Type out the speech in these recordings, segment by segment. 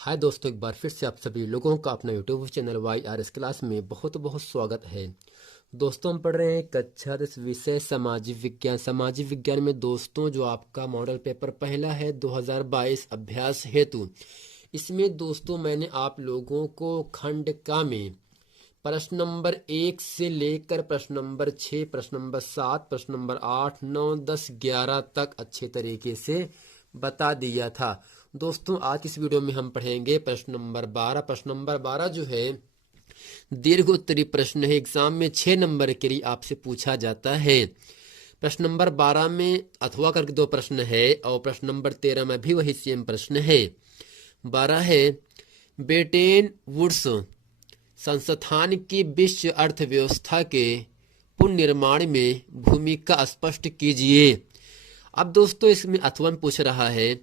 हाय दोस्तों, एक बार फिर से आप सभी लोगों का अपना यूट्यूब चैनल YRS क्लास में बहुत बहुत स्वागत है। दोस्तों, हम पढ़ रहे हैं कक्षा 10 विषय सामाजिक विज्ञान। सामाजिक विज्ञान में दोस्तों जो आपका मॉडल पेपर पहला है 2022 अभ्यास हेतु, इसमें दोस्तों मैंने आप लोगों को खंड का में प्रश्न नंबर 1 से लेकर प्रश्न नंबर 6, प्रश्न नंबर 7, प्रश्न नंबर 8, 9, 10, 11 तक अच्छे तरीके से बता दिया था। दोस्तों आज इस वीडियो में हम पढ़ेंगे प्रश्न नंबर 12। प्रश्न नंबर 12 जो है दीर्घोत्तरी प्रश्न है, एग्जाम में 6 नंबर के लिए आपसे पूछा जाता है। प्रश्न नंबर 12 में अथवा करके 2 प्रश्न है और प्रश्न नंबर 13 में भी वही सेम प्रश्न है। 12 है, ब्रेटन वुड्स संस्थान की विश्व अर्थव्यवस्था के पुनर्निर्माण में भूमिका स्पष्ट कीजिए। अब दोस्तों इसमें अथवा में पूछ रहा है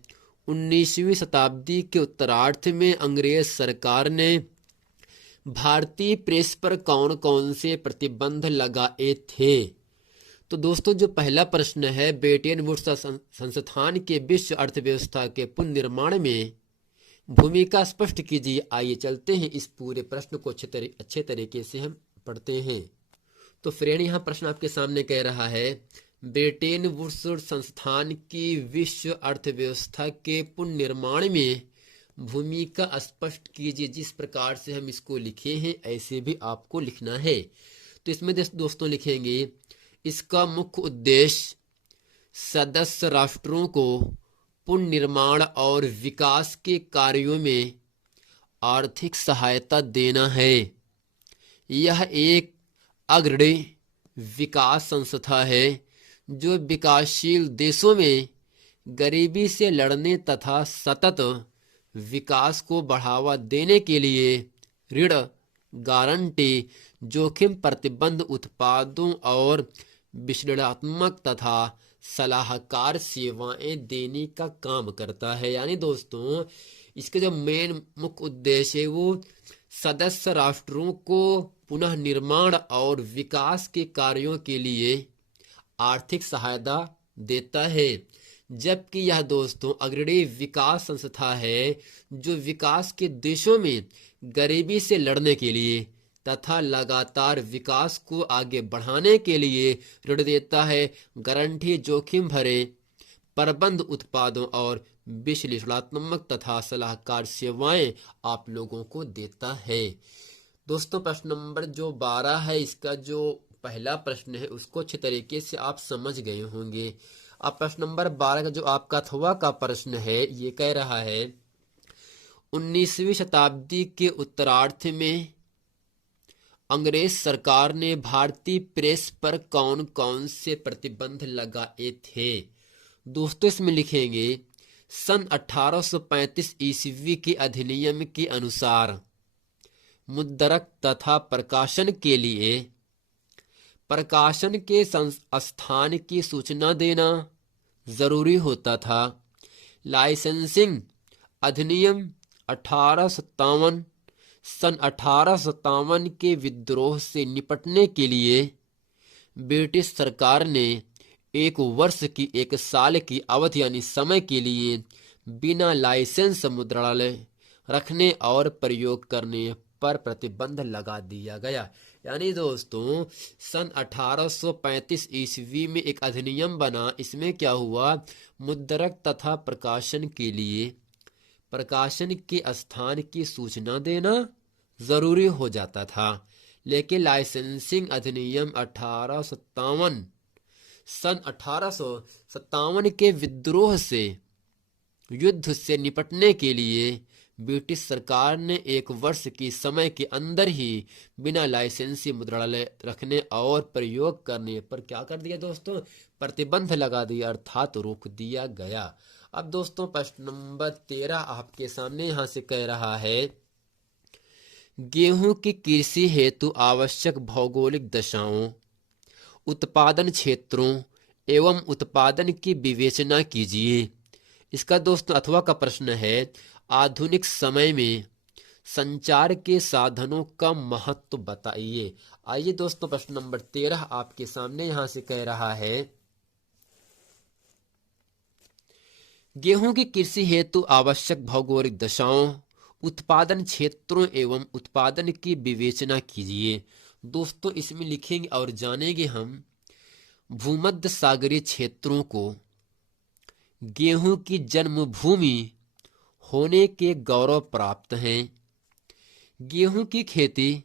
19वीं शताब्दी के उत्तरार्ध में अंग्रेज सरकार ने भारतीय प्रेस पर कौन कौन से प्रतिबंध लगाए थे। तो दोस्तों जो पहला प्रश्न है, ब्रेटन वुड्स संस्थान के विश्व अर्थव्यवस्था के पुनर्निर्माण में भूमिका स्पष्ट कीजिए। आइए चलते हैं इस पूरे प्रश्न को अच्छे तरीके से हम पढ़ते हैं। तो फ्रेंड यहाँ प्रश्न आपके सामने कह रहा है ब्रेटन वुड्स संस्थान की विश्व अर्थव्यवस्था के पुनर्निर्माण में भूमिका स्पष्ट कीजिए। जिस प्रकार से हम इसको लिखे हैं ऐसे भी आपको लिखना है। तो इसमें दोस्तों लिखेंगे इसका मुख्य उद्देश्य सदस्य राष्ट्रों को पुनर्निर्माण और विकास के कार्यों में आर्थिक सहायता देना है। यह एक अग्रणी विकास संस्था है जो विकासशील देशों में गरीबी से लड़ने तथा सतत विकास को बढ़ावा देने के लिए ऋण, गारंटी, जोखिम प्रतिबंध उत्पादों और विश्लेषणात्मक तथा सलाहकार सेवाएं देने का काम करता है। यानी दोस्तों इसके जो मेन मुख्य उद्देश्य है वो सदस्य राष्ट्रों को पुनः निर्माण और विकास के कार्यों के लिए आर्थिक सहायता देता है, जबकि यह दोस्तों अग्रणी विकास संस्था है जो विकास के देशों में गरीबी से लड़ने के लिए तथा लगातार विकास को आगे बढ़ाने के लिए ऋण देता है, गारंटी, जोखिम भरे प्रबंध उत्पादों और विश्लेषणात्मक तथा सलाहकार सेवाएं आप लोगों को देता है। दोस्तों प्रश्न नंबर जो 12 है, इसका जो पहला प्रश्न है उसको अच्छे तरीके से आप समझ गए होंगे। अब प्रश्न नंबर 12 का जो आपका अथवा का प्रश्न है ये कह रहा है 19वीं शताब्दी के उत्तरार्ध में अंग्रेज सरकार ने भारतीय प्रेस पर कौन कौन से प्रतिबंध लगाए थे। दोस्तों इसमें लिखेंगे सन 1835 ईस्वी के अधिनियम के अनुसार मुद्रक तथा प्रकाशन के लिए प्रकाशन के स्थान की सूचना देना जरूरी होता था। लाइसेंसिंग अधिनियम 1857 सन 1857 के विद्रोह से निपटने के लिए ब्रिटिश सरकार ने 1 वर्ष की 1 साल की अवधि यानी समय के लिए बिना लाइसेंस मुद्रणालय रखने और प्रयोग करने पर प्रतिबंध लगा दिया गया। यानी दोस्तों सन 1835 ईस्वी में एक अधिनियम बना। इसमें क्या हुआ, मुद्रक तथा प्रकाशन के लिए प्रकाशन के स्थान की सूचना देना जरूरी हो जाता था, लेकिन लाइसेंसिंग अधिनियम 1857 सन 1857 के विद्रोह से युद्ध से निपटने के लिए ब्रिटिश सरकार ने 1 वर्ष की समय के अंदर ही बिना लाइसेंसी मुद्रणालय रखने और प्रयोग करने पर क्या कर दिया दोस्तों, प्रतिबंध लगा दिया, अर्थात रोक दिया गया। अब दोस्तों प्रश्न नंबर 13 आपके सामने यहाँ से कह रहा है गेहूं की कृषि हेतु आवश्यक भौगोलिक दशाओं, उत्पादन क्षेत्रों एवं उत्पादन की विवेचना कीजिए। इसका दोस्तों अथवा का प्रश्न है आधुनिक समय में संचार के साधनों का महत्व बताइए। आइए दोस्तों प्रश्न नंबर 13 आपके सामने यहां से कह रहा है गेहूं की कृषि हेतु आवश्यक भौगोलिक दशाओं, उत्पादन क्षेत्रों एवं उत्पादन की विवेचना कीजिए। दोस्तों इसमें लिखेंगे और जानेंगे हम भूमध्य सागरीय क्षेत्रों को गेहूं की जन्मभूमि होने के गौरव प्राप्त हैं। गेहूं की खेती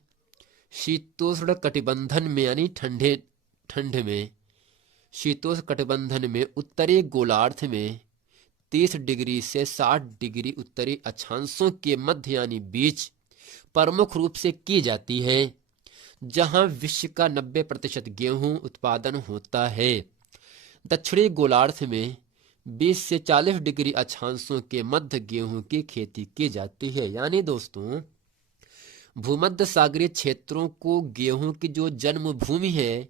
शीतोष्ण कटिबंधन में यानी ठंड में शीतोष्ण कटिबंधन में उत्तरी गोलार्ध में 30 डिग्री से 60 डिग्री उत्तरी अक्षांशों के मध्य यानी बीच प्रमुख रूप से की जाती है, जहां विश्व का 90% गेहूं उत्पादन होता है। दक्षिणी गोलार्ध में 20 से 40 डिग्री अक्षांशों के मध्य गेहूं की खेती की जाती है। यानी दोस्तों भूमध्य सागरीय क्षेत्रों को गेहूं की जो जन्मभूमि है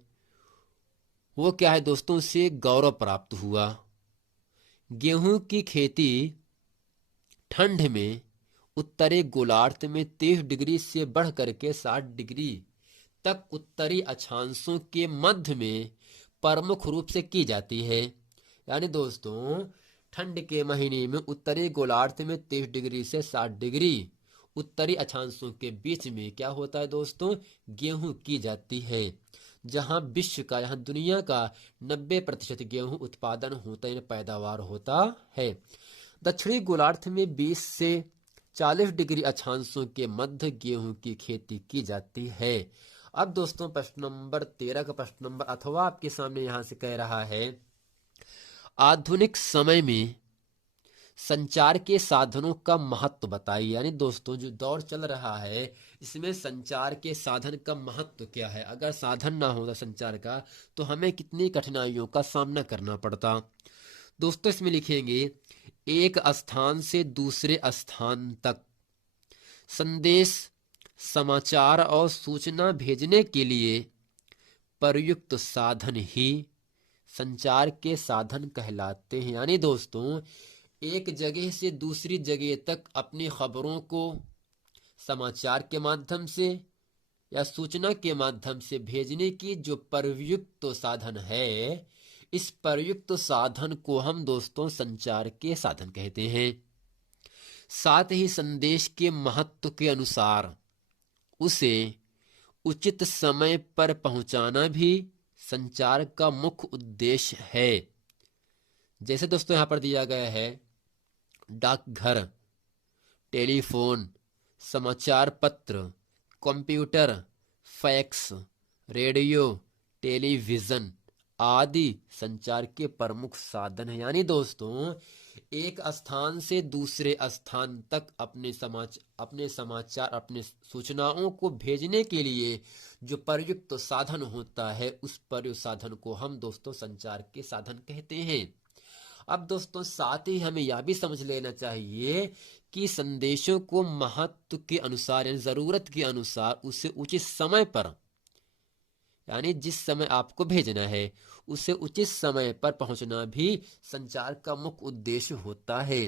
वो क्या है दोस्तों, उसे गौरव प्राप्त हुआ। गेहूं की खेती ठंड में उत्तरी गोलार्ध में 30 डिग्री से बढ़ करके 60 डिग्री तक उत्तरी अक्षांशों के मध्य में प्रमुख रूप से की जाती है। यानी दोस्तों ठंड के महीने में उत्तरी गोलार्ध में 30 डिग्री से 60 डिग्री उत्तरी अक्षांशों के बीच में क्या होता है दोस्तों, गेहूं की जाती है, जहां विश्व का यहाँ दुनिया का 90% गेहूं उत्पादन होता है, पैदावार होता है। दक्षिणी गोलार्ध में 20 से 40 डिग्री अक्षांशों के मध्य गेहूं की खेती की जाती है। अब दोस्तों प्रश्न नंबर 13 का प्रश्न नंबर अथवा आपके सामने यहां से कह रहा है, आधुनिक समय में संचार के साधनों का महत्व बताइए। यानी दोस्तों जो दौर चल रहा है इसमें संचार के साधन का महत्व क्या है। अगर साधन ना होता संचार का तो हमें कितनी कठिनाइयों का सामना करना पड़ता। दोस्तों इसमें लिखेंगे एक स्थान से दूसरे स्थान तक संदेश, समाचार और सूचना भेजने के लिए प्रयुक्त साधन ही संचार के साधन कहलाते हैं। यानी दोस्तों एक जगह से दूसरी जगह तक अपनी खबरों को समाचार के माध्यम से या सूचना के माध्यम से भेजने की जो प्रयुक्त साधन है, इस प्रयुक्त साधन को हम दोस्तों संचार के साधन कहते हैं। साथ ही संदेश के महत्व के अनुसार उसे उचित समय पर पहुंचाना भी संचार का मुख्य उद्देश्य है। जैसे दोस्तों यहां पर दिया गया है डाकघर, टेलीफोन, समाचार पत्र, कंप्यूटर, फैक्स, रेडियो, टेलीविजन आदि संचार के प्रमुख साधन हैं। यानी दोस्तों एक स्थान से दूसरे स्थान तक अपने समाचार अपने सूचनाओं को भेजने के लिए जो प्रयुक्त साधन होता है, उस प्रयुक्त साधन को हम दोस्तों संचार के साधन कहते हैं। अब दोस्तों साथ ही हमें यह भी समझ लेना चाहिए कि संदेशों को महत्व के अनुसार यानी जरूरत के अनुसार उसे उचित समय पर यानी जिस समय आपको भेजना है उसे उचित समय पर पहुंचना भी संचार का मुख्य उद्देश्य होता है।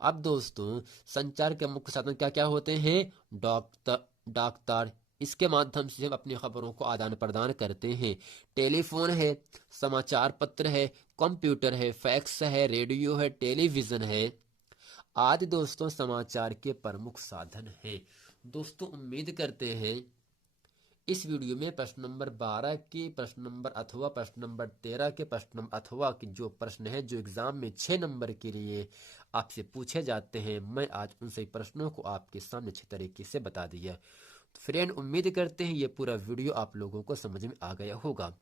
अब दोस्तों संचार के मुख्य साधन क्या क्या होते हैं, डाकतार, इसके माध्यम से हम अपनी खबरों को आदान प्रदान करते हैं। टेलीफोन है, समाचार पत्र है, कंप्यूटर है, फैक्स है, रेडियो है, टेलीविजन है आदि दोस्तों समाचार के प्रमुख साधन हैं। दोस्तों उम्मीद करते हैं इस वीडियो में प्रश्न नंबर 12 के प्रश्न नंबर अथवा प्रश्न नंबर 13 के प्रश्न अथवा के जो प्रश्न है जो एग्जाम में 6 नंबर के लिए आपसे पूछे जाते हैं, मैं आज उन सभी प्रश्नों को आपके सामने अच्छी तरीके से बता दिया। फ्रेंड उम्मीद करते हैं ये पूरा वीडियो आप लोगों को समझ में आ गया होगा।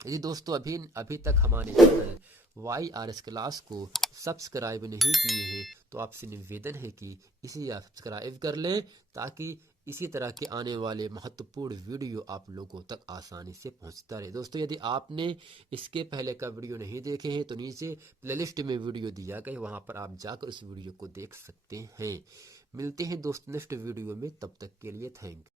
यदि दोस्तों अभी तक हमारे चैनल YRS क्लास को सब्सक्राइब नहीं किए हैं तो आपसे निवेदन है कि इसे आप सब्सक्राइब कर लें, ताकि इसी तरह के आने वाले महत्वपूर्ण वीडियो आप लोगों तक आसानी से पहुंचता रहे। दोस्तों यदि आपने इसके पहले का वीडियो नहीं देखे हैं तो नीचे प्लेलिस्ट में वीडियो दिया गया, वहां पर आप जाकर उस वीडियो को देख सकते हैं। मिलते हैं दोस्त नेक्स्ट वीडियो में, तब तक के लिए थैंक यू।